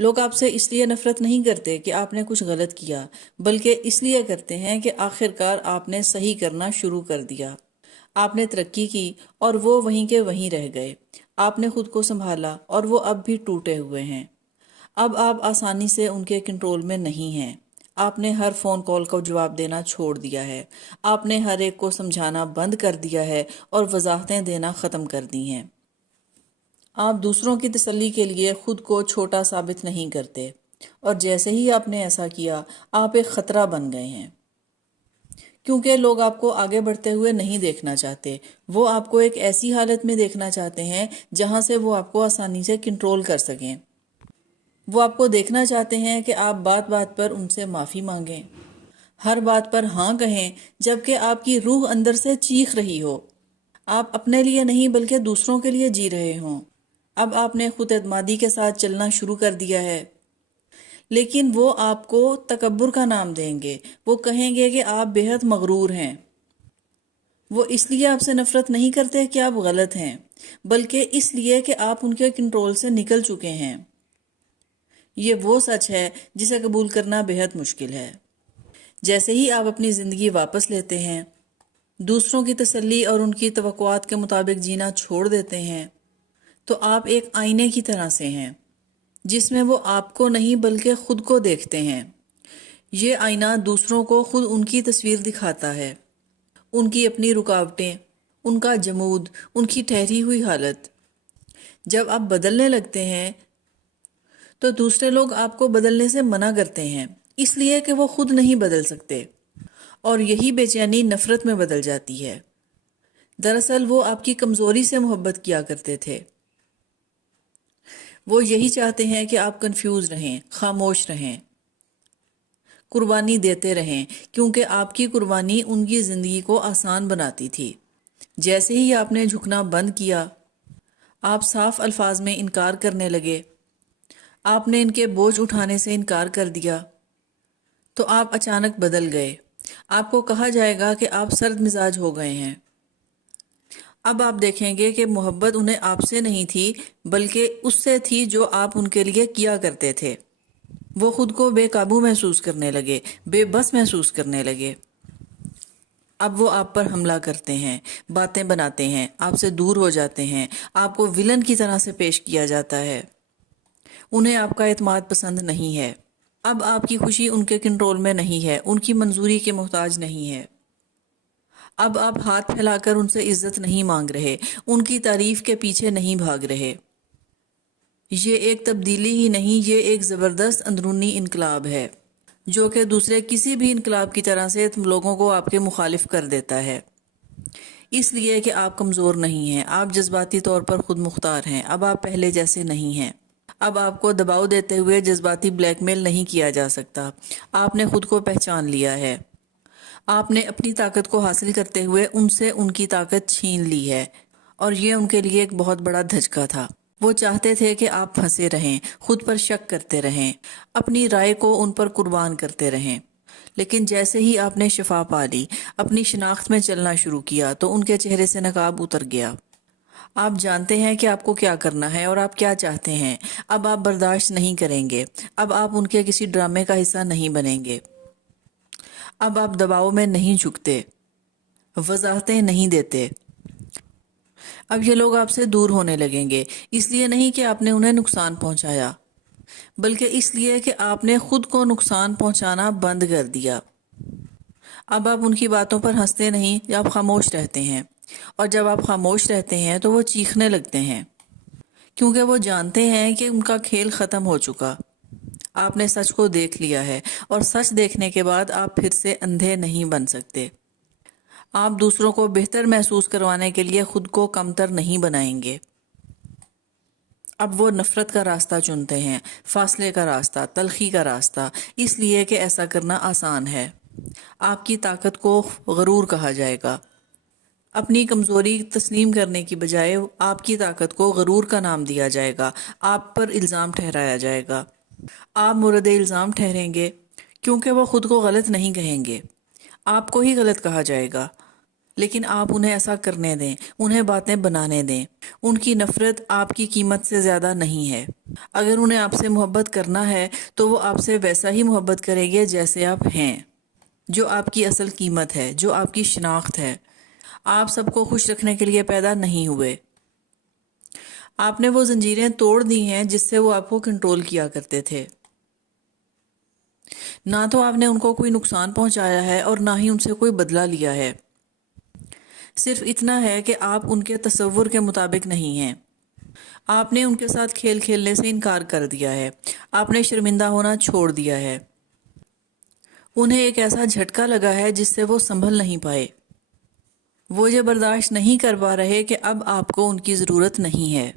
لوگ آپ سے اس لیے نفرت نہیں کرتے کہ آپ نے کچھ غلط کیا، بلکہ اس لیے کرتے ہیں کہ آخر کار آپ نے صحیح کرنا شروع کر دیا۔ آپ نے ترقی کی اور وہ وہیں کے وہیں رہ گئے۔ آپ نے خود کو سنبھالا اور وہ اب بھی ٹوٹے ہوئے ہیں۔ اب آپ آسانی سے ان کے کنٹرول میں نہیں ہیں۔ آپ نے ہر فون کال کو جواب دینا چھوڑ دیا ہے۔ آپ نے ہر ایک کو سمجھانا بند کر دیا ہے اور وضاحتیں دینا ختم کر دی ہیں۔ آپ دوسروں کی تسلی کے لیے خود کو چھوٹا ثابت نہیں کرتے، اور جیسے ہی آپ نے ایسا کیا آپ ایک خطرہ بن گئے ہیں، کیونکہ لوگ آپ کو آگے بڑھتے ہوئے نہیں دیکھنا چاہتے۔ وہ آپ کو ایک ایسی حالت میں دیکھنا چاہتے ہیں جہاں سے وہ آپ کو آسانی سے کنٹرول کر سکیں۔ وہ آپ کو دیکھنا چاہتے ہیں کہ آپ بات بات پر ان سے معافی مانگیں، ہر بات پر ہاں کہیں، جبکہ آپ کی روح اندر سے چیخ رہی ہو۔ آپ اپنے لیے نہیں بلکہ دوسروں کے لیے جی رہے ہوں۔ اب آپ نے خود اعتمادی کے ساتھ چلنا شروع کر دیا ہے، لیکن وہ آپ کو تکبر کا نام دیں گے۔ وہ کہیں گے کہ آپ بے حد مغرور ہیں۔ وہ اس لیے آپ سے نفرت نہیں کرتے کہ آپ غلط ہیں، بلکہ اس لیے کہ آپ ان کے کنٹرول سے نکل چکے ہیں۔ یہ وہ سچ ہے جسے قبول کرنا بے حد مشکل ہے۔ جیسے ہی آپ اپنی زندگی واپس لیتے ہیں، دوسروں کی تسلی اور ان کی توقعات کے مطابق جینا چھوڑ دیتے ہیں، تو آپ ایک آئینے کی طرح سے ہیں جس میں وہ آپ کو نہیں بلکہ خود کو دیکھتے ہیں۔ یہ آئینہ دوسروں کو خود ان کی تصویر دکھاتا ہے، ان کی اپنی رکاوٹیں، ان کا جمود، ان کی ٹھہری ہوئی حالت۔ جب آپ بدلنے لگتے ہیں تو دوسرے لوگ آپ کو بدلنے سے منع کرتے ہیں، اس لیے کہ وہ خود نہیں بدل سکتے، اور یہی بے چینی نفرت میں بدل جاتی ہے۔ دراصل وہ آپ کی کمزوری سے محبت کیا کرتے تھے۔ وہ یہی چاہتے ہیں کہ آپ کنفیوز رہیں، خاموش رہیں، قربانی دیتے رہیں، کیونکہ آپ کی قربانی ان کی زندگی کو آسان بناتی تھی۔ جیسے ہی آپ نے جھکنا بند کیا، آپ صاف الفاظ میں انکار کرنے لگے، آپ نے ان کے بوجھ اٹھانے سے انکار کر دیا، تو آپ اچانک بدل گئے۔ آپ کو کہا جائے گا کہ آپ سرد مزاج ہو گئے ہیں۔ اب آپ دیکھیں گے کہ محبت انہیں آپ سے نہیں تھی بلکہ اس سے تھی جو آپ ان کے لیے کیا کرتے تھے۔ وہ خود کو بے قابو محسوس کرنے لگے، بے بس محسوس کرنے لگے۔ اب وہ آپ پر حملہ کرتے ہیں، باتیں بناتے ہیں، آپ سے دور ہو جاتے ہیں، آپ کو ولن کی طرح سے پیش کیا جاتا ہے۔ انہیں آپ کا اعتماد پسند نہیں ہے۔ اب آپ کی خوشی ان کے کنٹرول میں نہیں ہے، ان کی منظوری کے محتاج نہیں ہے۔ اب آپ ہاتھ پھیلا کر ان سے عزت نہیں مانگ رہے، ان کی تعریف کے پیچھے نہیں بھاگ رہے۔ یہ ایک تبدیلی ہی نہیں، یہ ایک زبردست اندرونی انقلاب ہے جو کہ دوسرے کسی بھی انقلاب کی طرح سے تم لوگوں کو آپ کے مخالف کر دیتا ہے۔ اس لیے کہ آپ کمزور نہیں ہیں، آپ جذباتی طور پر خود مختار ہیں۔ اب آپ پہلے جیسے نہیں ہیں۔ اب آپ کو دباؤ دیتے ہوئے جذباتی بلیک میل نہیں کیا جا سکتا۔ آپ نے خود کو پہچان لیا ہے۔ آپ نے اپنی طاقت کو حاصل کرتے ہوئے ان سے ان کی طاقت چھین لی ہے، اور یہ ان کے لیے ایک بہت بڑا دھچکا تھا۔ وہ چاہتے تھے کہ آپ پھنسے رہیں، خود پر شک کرتے رہیں، اپنی رائے کو ان پر قربان کرتے رہیں۔ لیکن جیسے ہی آپ نے شفا پا لی، اپنی شناخت میں چلنا شروع کیا، تو ان کے چہرے سے نقاب اتر گیا۔ آپ جانتے ہیں کہ آپ کو کیا کرنا ہے اور آپ کیا چاہتے ہیں۔ اب آپ برداشت نہیں کریں گے۔ اب آپ ان کے کسی ڈرامے کا حصہ نہیں بنیں گے۔ اب آپ دباؤ میں نہیں جھکتے، وضاحتیں نہیں دیتے۔ اب یہ لوگ آپ سے دور ہونے لگیں گے، اس لیے نہیں کہ آپ نے انہیں نقصان پہنچایا، بلکہ اس لیے کہ آپ نے خود کو نقصان پہنچانا بند کر دیا۔ اب آپ ان کی باتوں پر ہنستے نہیں، آپ خاموش رہتے ہیں، اور جب آپ خاموش رہتے ہیں تو وہ چیخنے لگتے ہیں، کیونکہ وہ جانتے ہیں کہ ان کا کھیل ختم ہو چکا۔ آپ نے سچ کو دیکھ لیا ہے، اور سچ دیکھنے کے بعد آپ پھر سے اندھے نہیں بن سکتے۔ آپ دوسروں کو بہتر محسوس کروانے کے لیے خود کو کمتر نہیں بنائیں گے۔ اب وہ نفرت کا راستہ چنتے ہیں، فاصلے کا راستہ، تلخی کا راستہ، اس لیے کہ ایسا کرنا آسان ہے۔ آپ کی طاقت کو غرور کہا جائے گا۔ اپنی کمزوری تسلیم کرنے کی بجائے آپ کی طاقت کو غرور کا نام دیا جائے گا، آپ پر الزام ٹھہرایا جائے گا۔ آپ مورد الزام ٹھہریں گے، کیونکہ وہ خود کو غلط نہیں کہیں گے، آپ کو ہی غلط کہا جائے گا۔ لیکن آپ انہیں ایسا کرنے دیں، انہیں باتیں بنانے دیں۔ ان کی نفرت آپ کی قیمت سے زیادہ نہیں ہے۔ اگر انہیں آپ سے محبت کرنا ہے تو وہ آپ سے ویسا ہی محبت کریں گے جیسے آپ ہیں، جو آپ کی اصل قیمت ہے، جو آپ کی شناخت ہے۔ آپ سب کو خوش رکھنے کے لیے پیدا نہیں ہوئے۔ آپ نے وہ زنجیریں توڑ دی ہیں جس سے وہ آپ کو کنٹرول کیا کرتے تھے۔ نہ تو آپ نے ان کو کوئی نقصان پہنچایا ہے اور نہ ہی ان سے کوئی بدلہ لیا ہے۔ صرف اتنا ہے کہ آپ ان کے تصور کے مطابق نہیں ہیں۔ آپ نے ان کے ساتھ کھیل کھیلنے سے انکار کر دیا ہے۔ آپ نے شرمندہ ہونا چھوڑ دیا ہے۔ انہیں ایک ایسا جھٹکا لگا ہے جس سے وہ سنبھل نہیں پائے۔ وہ یہ برداشت نہیں کر پا رہے کہ اب آپ کو ان کی ضرورت نہیں ہے۔